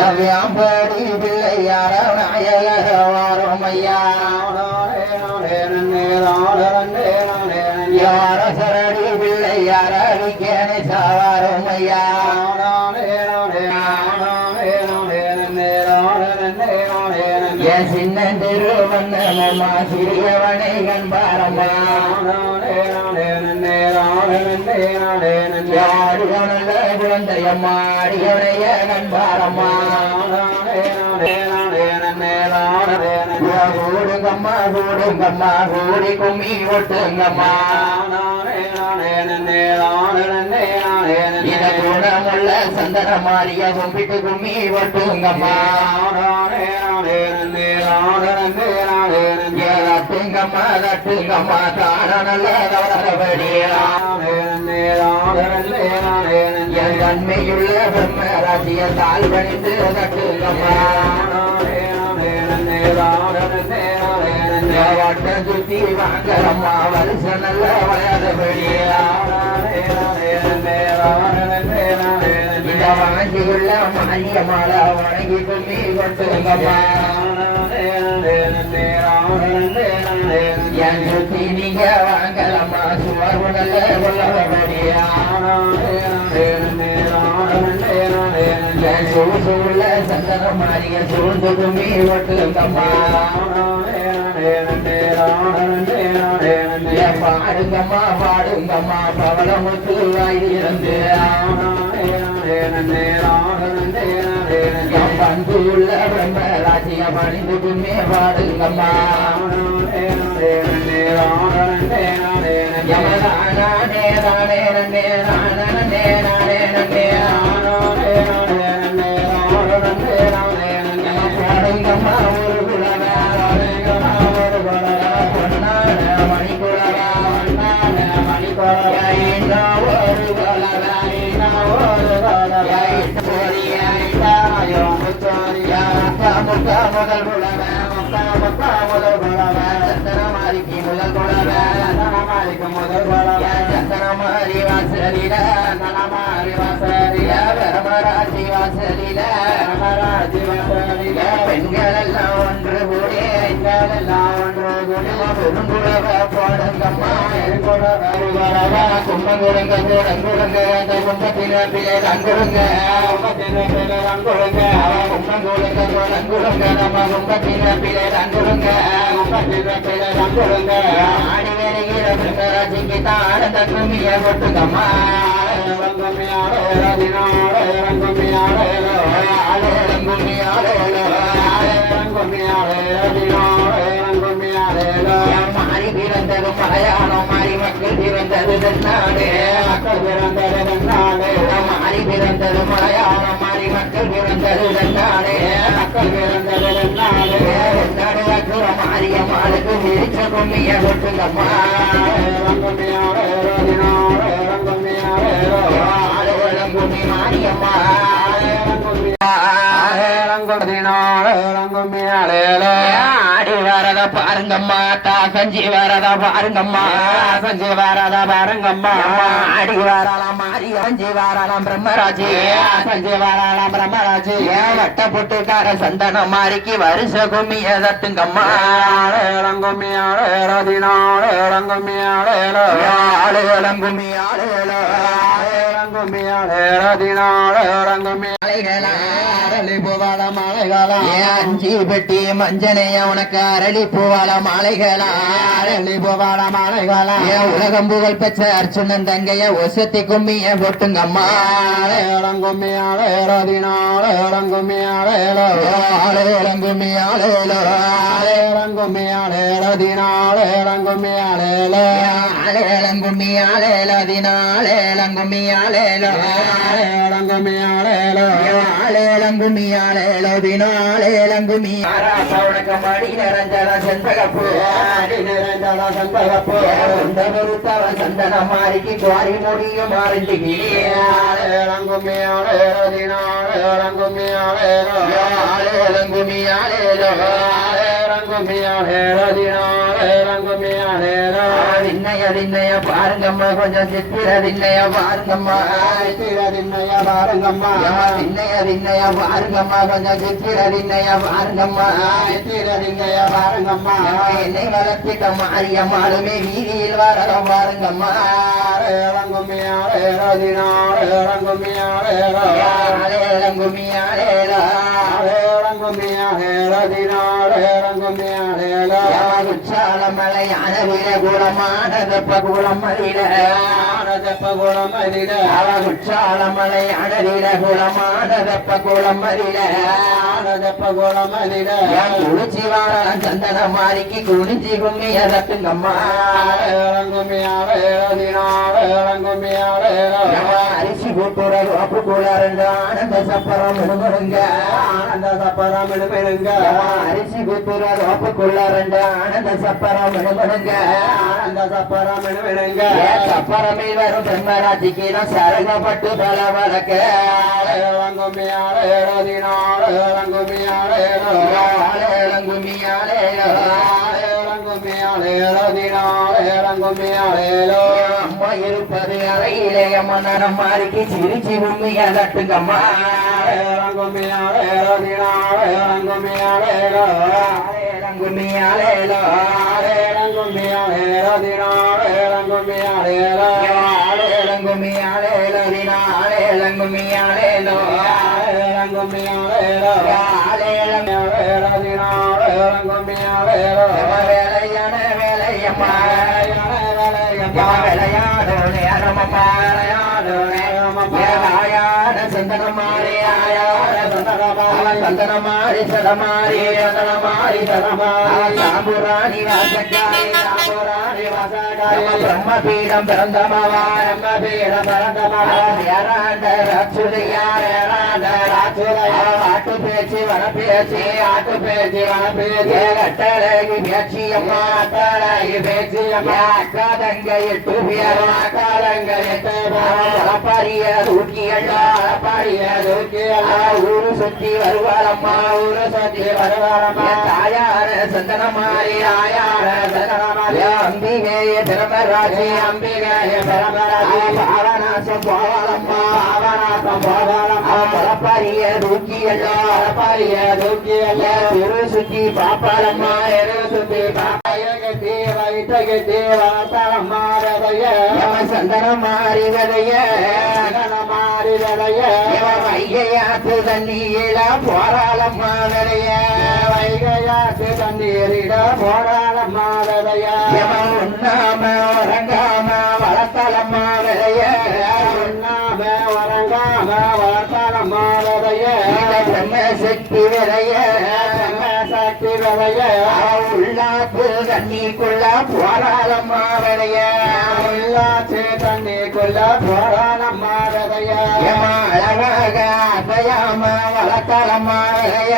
எவ்வியாம்படி பிள்ளையார நாயகவாரும் ஐயா யார சரடி பிள்ளையார விக்கேனை சாவாரும் சின்ன திருவண்ணமா சிறியவனை கண்பாரம்மா யாடுகணல குழந்தையம்மா அடியவனைய கண்பாரம்மா கூடுங்கம்மா கூடுங்கம்மா கூடி கும்மி ஒட்டுங்கம்மா இத குணமுள்ள சந்தன மாறிய கும்பிட்டு கும்மி ஒட்டுங்கம்மா தட்டுங்கம்மா தட்டுங்கம்மா தான நல்ல கவலபடியா என் தன்மையுள்ள பிரம்மராசிய தாழ் பணிந்து தட்டுங்கம்மா வட்ட சுத்தி வாங்கலம்மா வருஷ நல்ல வளரபடியா வணங்கி கொட்டுங்கம்மா என் சுத்தி நீங்க வாங்கலம்மா சுவர் சந்தன மாறிய பாடுங்கம்மா பாடுங்கம்மா பவளமுத்து வாயிலிருந்து பண்புள்ள பிரம்மராசிய பணிந்து கும்மி பாடுங்கம்மா யமதானா நேரானே நன்னே நானே நன்னே பாடுங்கம்மா பெண்கள் எல்லாம் ஒன்று கூடி பெண்கள் எல்லாம் கும்பங்குடுங்க கூடங்குடுங்க கும்பத்தின பிள்ளை கண்குடுங்க கண்குடுங்க கும்பங்குடுங்க கூடங்குடுங்க நம்ம கும்பத்தின பிள்ளை கண்குடுங்க கும்பத்தின பிள்ளை கண்குடுங்க ஆடி வருகிற பிரம்மராசிக்கு தான தன்மையை கொட்டுங்கம்மா மாறி பிறந்தது மலையாளம் மாறி மக்கள் பிறந்தது தென்னாடு மக்கள் பிறந்தது தென்னாடு மாறி பிறந்தது மலையாளம் மாறி மக்கள் பிறந்தது தென்னாடு மக்கள் பிறந்தது தென்னாடு தென்னாடு அக்குற மாறிய மாளுக்கு விரிச்ச கும்மிய கொட்டுங்கம்மா கும்மி மாரியம்மா ஆடி வரத பாருங்கம்மா தா சஞ்சி வரத பாருங்கம்மா சஞ்சி வரத பாருங்கம்மா ஆடி வரலாம் மாறி சஞ்சி வரலாம் பிரம்மராஜி. சஞ்சி வரலாம் பிரம்மராஜி. வட்ட பொட்டுக்கார சந்தன மாறிக்கு வருஷ கும்மிய தட்டுங்கம்மா கும்மி ஆளேலோ கும்மி ஆளேலோ கும்மி அஞ்சி பெட்டி மஞ்சனைய உனக்கு அரளி பூவால மாலைகளா அரளி பூவால மாலைகளா உலகம் புகழ் பெற்ற அர்ச்சுனன் தங்கைய ஒசத்தி கும்மிய போட்டுங்கம்மா கும்மி ஆளேரதினால கும்மி ஆளேலோ ஆளேலங்கும்மி ஆளேலோ ஆளேலங்கும்மி ஆளேலதினால கும்மி ஆளேலோ ஆளேலங்கும்மி ஆளேலதினாலேலங்கும்மி ஆளேலோ தினாலேலங்கும்மி உனக்கு மடி நிறஞ்சல செண்பகப்பூ. அடி நிறஞ்சல செண்பகப்பூ. இந்த நிறுத்தவ சந்தன மாறிக்கு குவாரி முடியும் மாறிஞ்சிக்கு ஆளேலங்கும்மி ஆளேலோ தினாலேலங்கும்மி ஆளேலோ ஆளேலங்கும்மி ஆளேலோ திண்ணைய பாருங்கம்மா கொஞ்சம் சித்திர திண்ணைய பாருங்கம்மா பாருங்கம்மா. திண்ணைய திண்ணைய பாருங்கம்மா கொஞ்சம் சித்திர திண்ணைய பாருங்கம்மா. பாருங்கம்மா என்னை வளர்த்திட்ட மாரியம்மாளுமே வீதியில் வரல பாருங்கம்மா. கும்மியாலேலா உச்சால மலை அனவில குளமான வெப்ப குளம் மதில உச்சால மலை அனவில குளமான வெப்ப குளம் மதில குளிச்சி வாழ சந்தன மாறிக்கு குளிச்சி கும்மி அதட்டுங்கம்மா அரிசி கூட்டுறது அப்பு கூடாருங்க ஆனந்த சப்பரம் விடுபடுங்க ஆனந்த சப்பரம் விடுபெருங்க அரிசி கூட்டுறது அப்பு கூடாருங்க ஆனந்த சப்பரம் விடுபடுங்க ஆனந்த சப்பரம் விடுபெருங்க சப்பரமே வரும் பிரம்மராஜிக்கு நான் சரகப்பட்டு பல வழக்க. அம்மா இருப்பது அறையிலே மன்னரம் மாறிக்கு சிரிச்சு உண்மை அதட்டுங்கம்மா கும்மியாலேலோ கும்மியாலேலோ கும்மியாலேலோ வேலையான வேலையம்மா விளையாடு பாறையாடு விளையாடு சந்தனமாரி ஆயாட சந்தனமாரி சந்தனமாரி சதமாரி சதனமாரி சதமாரி சாம்புராணி வாசக்காரி சாம்புராணி வாசக்காரி பிரம்மபீடம் பிறந்தமவா பிரம்மபீடம் பிறந்தமவா ஏறாண்ட ராட்சுதையார் ஏறாண்ட ராட்சுதையா ஆட்டு பேச்சு வன பேச்சு ஆட்டு பேச்சு வன பேச்சு கட்டழகி பேச்சு அம்மா கட்டழகி பேச்சு அம்மா அக்கா தங்க எட்டு பேரா அக்கா எட்டு பேர் அண்ணா ஊரு சுத்தி வருவாளம்மா ஊரு சுத்தி வருவாளம்மா தாயார சந்தனமாரி ஆயார சந்தனமாரி. அம்பிகைய பிரமராஜி அம்பிகைய பிரமராஜி பாவநாசம் போவாளம்மா பாவநாசம் போவாளம்மா. அளப்பாரிய தூக்கி அண்ணா அளப்பாரிய தூக்கி அண்ணா ஊரு சுத்தி பாப்பாளம்மா எரு சுத்தி பாப்பாயகத்தி வைத்தகத்தி வளர்த்தாளம்மா சந்தனம் மாறி விதைய மாறி விதைய வைகையாத்து தண்ணீரில போராளம்மா விதைய வைகையாத்து தண்ணீரிட போராளம்மா விதைய உண்ணாம உறங்காம வளர்த்தலம்மா விதைய உண்ணாம உறங்காம வளர்த்தலம்மா விதைய சக்தி விதைய சக்தி விதைய தண்ணிக்குள்ள போராளம்மா விதைய உள்ளாச்சு தண்ணிக்குள்ள போராளம்மா விதைய அழகாக அசையாம வளர்த்தலம்மா விதைய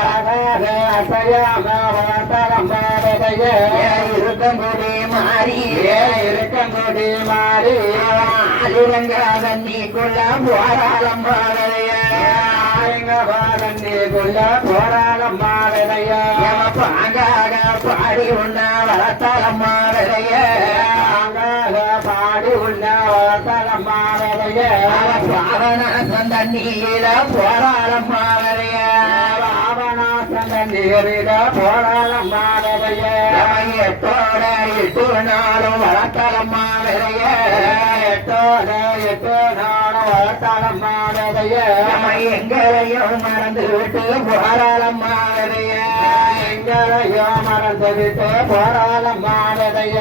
அழகாக அசையாம வளர்த்தலம்மா விதைய இருக்கங்குடி மாறி? இருக்கங்குடி மாறி? ஆளுரங்க தண்ணிக்குள்ள போராளம்மா விதைய தண்ணிக்குள்ள போராளம்மா விதைய பாங்காக பாடி உண்ணா வளர்த்தலம்மா விலைய பாடி உண்ணா வளர்த்தலம்மா விலைய பாவநாசம் தண்ணீர போராளம்மா விலைய பாவநாசம் தண்ணீரிட போராளம்மா விலைய எட்டோட எட்டு நாளும் வளர்த்தலம்மா விலைய எட்டோட எட்டு நாளும் வளர்த்தலம்மா விலைய எங்களையும் மறந்து விட்டு போராளம்மா விலைய எங்களையும் மறந்து விட்டு போராளம்மா விதைய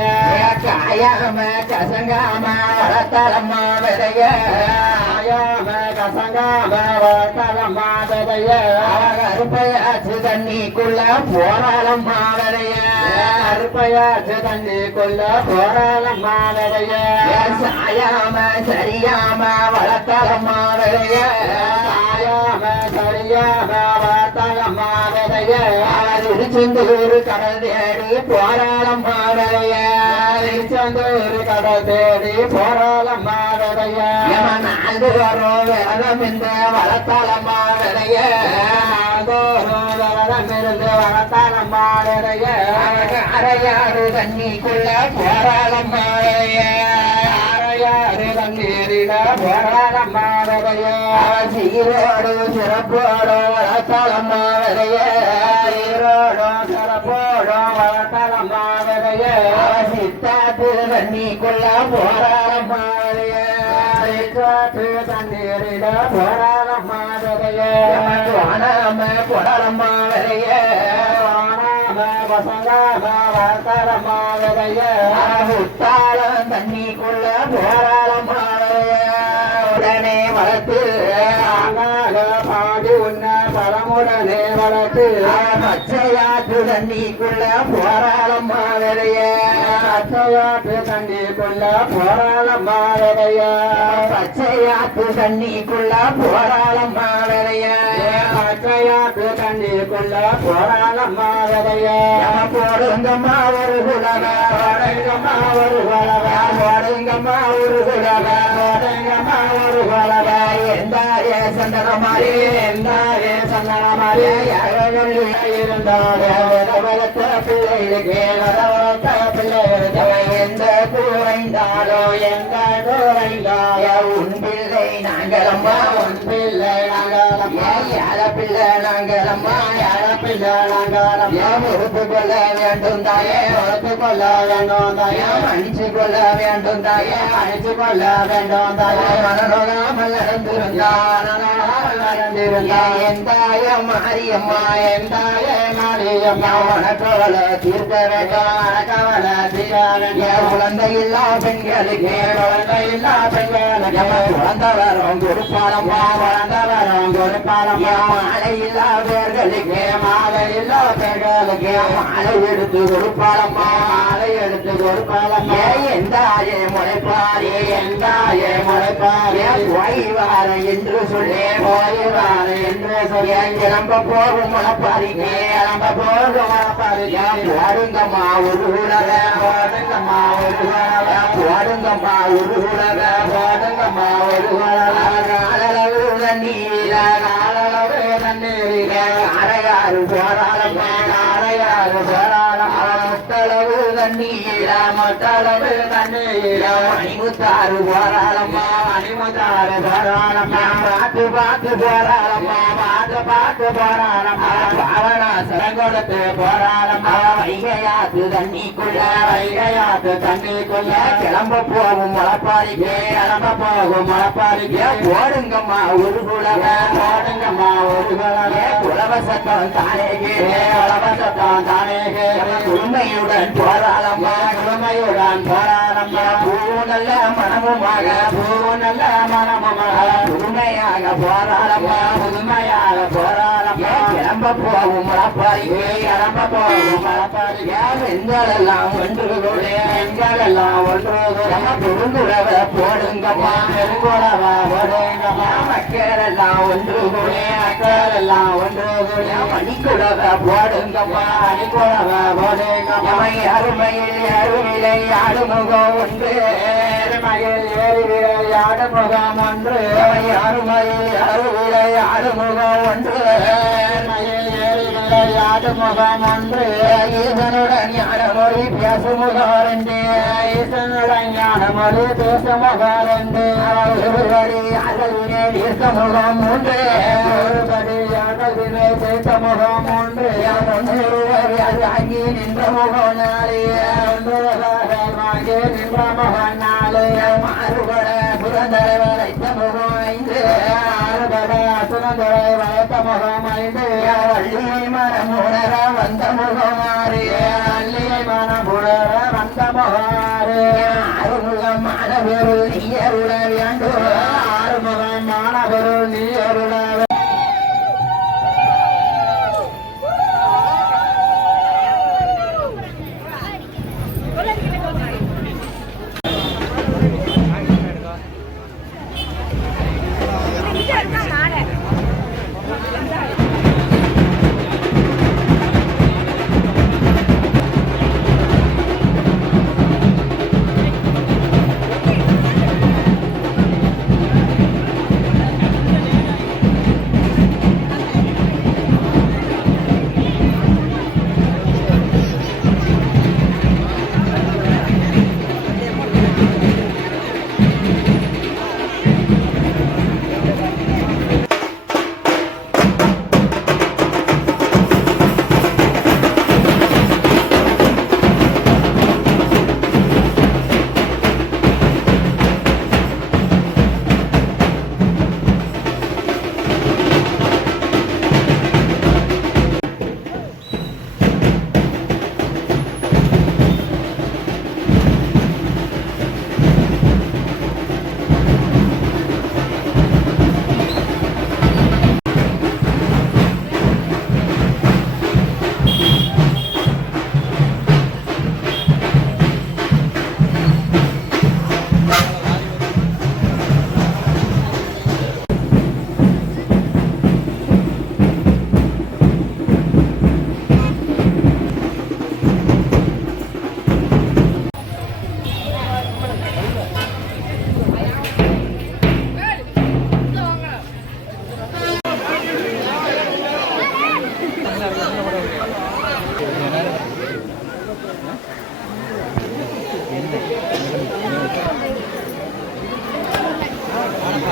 காயாம கசங்காம வளர்த்தலம்மா விதைய காயாம கசங்காம வளர்த்தலம்மா விதைய அருப்பையாச்சு தண்ணிக்குள்ள போராளம்மா விதைய அருப்பையாச்சு தண்ணிக்குள்ள போராளம்மா விதைய சாயாம சரியாம வளர்த்தலம்மா விதைய சாயாம சரியாம வளர்த்தலம்மா விதைய திருச்செந்தூர் கடல் தேடி போராளம்மா விதைய திருச்செந்தூர் கடல் தேடி போராளம்மா விதைய நான்கு வரும் வேலம் இந்த விதைய ஆகோதரமிருந்து வளர்த்தாலம்மாடைய அரையாறு தண்ணிக்குள்ள போராளம்மாளைய அறையாறு தண்ணீரில போராளம்மாடைய சீரோடு சிறப்போடு வளர்த்தாளம்மாளைய தண்ணீரில போராளம்மாடைய வானாம போராளம்மாளைய வசங்காம வளர்த்தாலம்மாடைய முத்தாளம் தண்ணிக்குள்ள போராளம்மாளைய உடனே வளர்த்து பாடி உன்ன பரமுடனே வளர்த்து பச்சையாத்து தண்ணிக்குள்ள போராளம்மாளைய அச்சையாற்று தண்ணிக்குள்ள போராளம்மாடைய பச்சையாத்து தண்ணிக்குள்ள போராளம்மாளைய அச்சையாற்று தண்ணிக்குள்ள போராளம்மாடைய போடுங்கம்மா ஒரு குலவ போடுங்கம்மா ஒரு வளவ போடுங்கம்மா ஒரு குலவ போடுங்கம்மா ஒரு வளவ எந்தாய சந்தனமாரே எந்தாரே சந்தனமாரே அழகொல்லி இருந்தாலே பிள்ளைகளுக்கு கூரைந்தாலோ எந்த குறைந்தாய உன் பிள்ளை நாங்களம்மா உன் பிள்ளை நாங்களம்மா யார பிள்ளை நாங்களம்மா யார பிள்ளை நாங்களம்மா பொறுப்பு கொள்ள வேண்டும் தாயே வளர்த்து கொள்ள வேண்டும் தாயா. மன்னிச்சு கொள்ள வேண்டும் தாயே அழைத்து கொள்ள வேண்டும் தாயா. மனநோகாமல் நடந்திருந்தால் நடந்திருந்தால். எந்தாய மாரியம்மா எந்தாய மாரியம்மா. மனக்கவல தீர்க்க வேண்டும் கவல தீரான குழந்தை இல்லா பெண்கள் பெண்களுக்கு குழந்தை இல்லா பெண்களுக்கு குழந்தை வரும் கொடுப்பாளம்மா வளர்ந்தவரும் கொடுப்பாளம்மா மாலை இல்லா பேர்களுக்கு மாலை இல்லா பெண்களுக்கு மாலை எடுத்து கொடுப்பாளம்மா மாலை எடுத்து கொடுப்பாளம்மா எந்தாயே முளைப்பாரே எந்தாயே முளைப்பாரே வார என்று சொல்லி போய்வார என்று சொல்லி கிளம்ப போகும் முளைப்பாரிக்கு கிளம்ப போகும் மனப்பாரியா போடுங்கம்மா ஒரு உலக போடுங்கம்மா ஒரு உலக பாடுங்கம்மா ஒரு உலக பாடுங்கம்மா ஒரு உலக நீல காலளவு தண்ணீரில அரையாறு போராளம்மா அரையாறு போராளம்மா முத்தளவு தண்ணீர மட்டளவு தண்ணீரில போராளம்மா மணிமுதாறு போராளம்மா பார்த்து பார்த்து போராளம்மா பாட்டு பாட்டு போராளம்மா பாவனாசரம் கொடுத்து போராளம்மா வைகையாத்து தண்ணிக்குள்ள வைகையாத்து தண்ணிக்குள்ள கிளம்ப போகும் முளப்பாரிக்கு கிளம்ப போகும் மலப்பாரிக்கு போடுங்கம்மா ஒரு குழவ போடுங்கம்மா ஒரு குழவ சத்தம் தானே வளவசத்தான் தானே உண்மையுடன் போராளம்மா మయూరాన్ పోరాడమ్మ పూనల్ల మనము మగ పూనల్ల మనము మగ పుదుమయాగ పోరాడమ్మ పుదుమయాగ పోరాడ கிளம்ப போகும் முளப்பாரிக்கு கிளம்ப போகும் மலப்பாரிக்கு பெண்களெல்லாம் ஒன்று கூட பெண்களெல்லாம் ஒன்று பெருங்குழவ போடுங்கம்மா பெருங்குளவ போடுங்கம்மா மக்களெல்லாம் ஒன்று மக்களெல்லாம் ஒன்று மணிக்குழவ போடுங்கம்மா அணிக்குளவ போடுங்கம்மா அருமையில் அருமிலை அருமுகம் ஒன்று மயில் ஏறி விளையாடு முகம் ஒன்று. அருமையில் அருவிலை ஆடுமுகம் ஒன்று. மயில் ஏறி விளையாடு முகம் ஒன்று. ஈசனுடன் ஞானமொழி பேசுமுகம் ரெண்டு ஈசனுடன் ஞானமொழி மொழி பேச முகம் ரெண்டு ஒருவடி அகலினே தீர்க்க முகம் ஒன்று ஒருபடி அகதிலே சேர்த்த முகம் ஒன்று ஒருவர் அங்கி நின்ற முகம் நாளே ஒன்று நின்ற முகம் மாறுபட புறந்தர வைத்த முகம் ஐந்து ஆறுபட சுனந்துரை வளர்த்த முகம் ஐந்து வள்ளி மரமுணர வந்த முகம்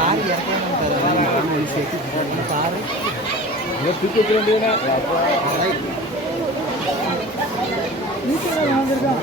கார் இறக்கணும் கார் தூக்கி வைக்க வேண்டியதுனா வாங்கிருக்கான்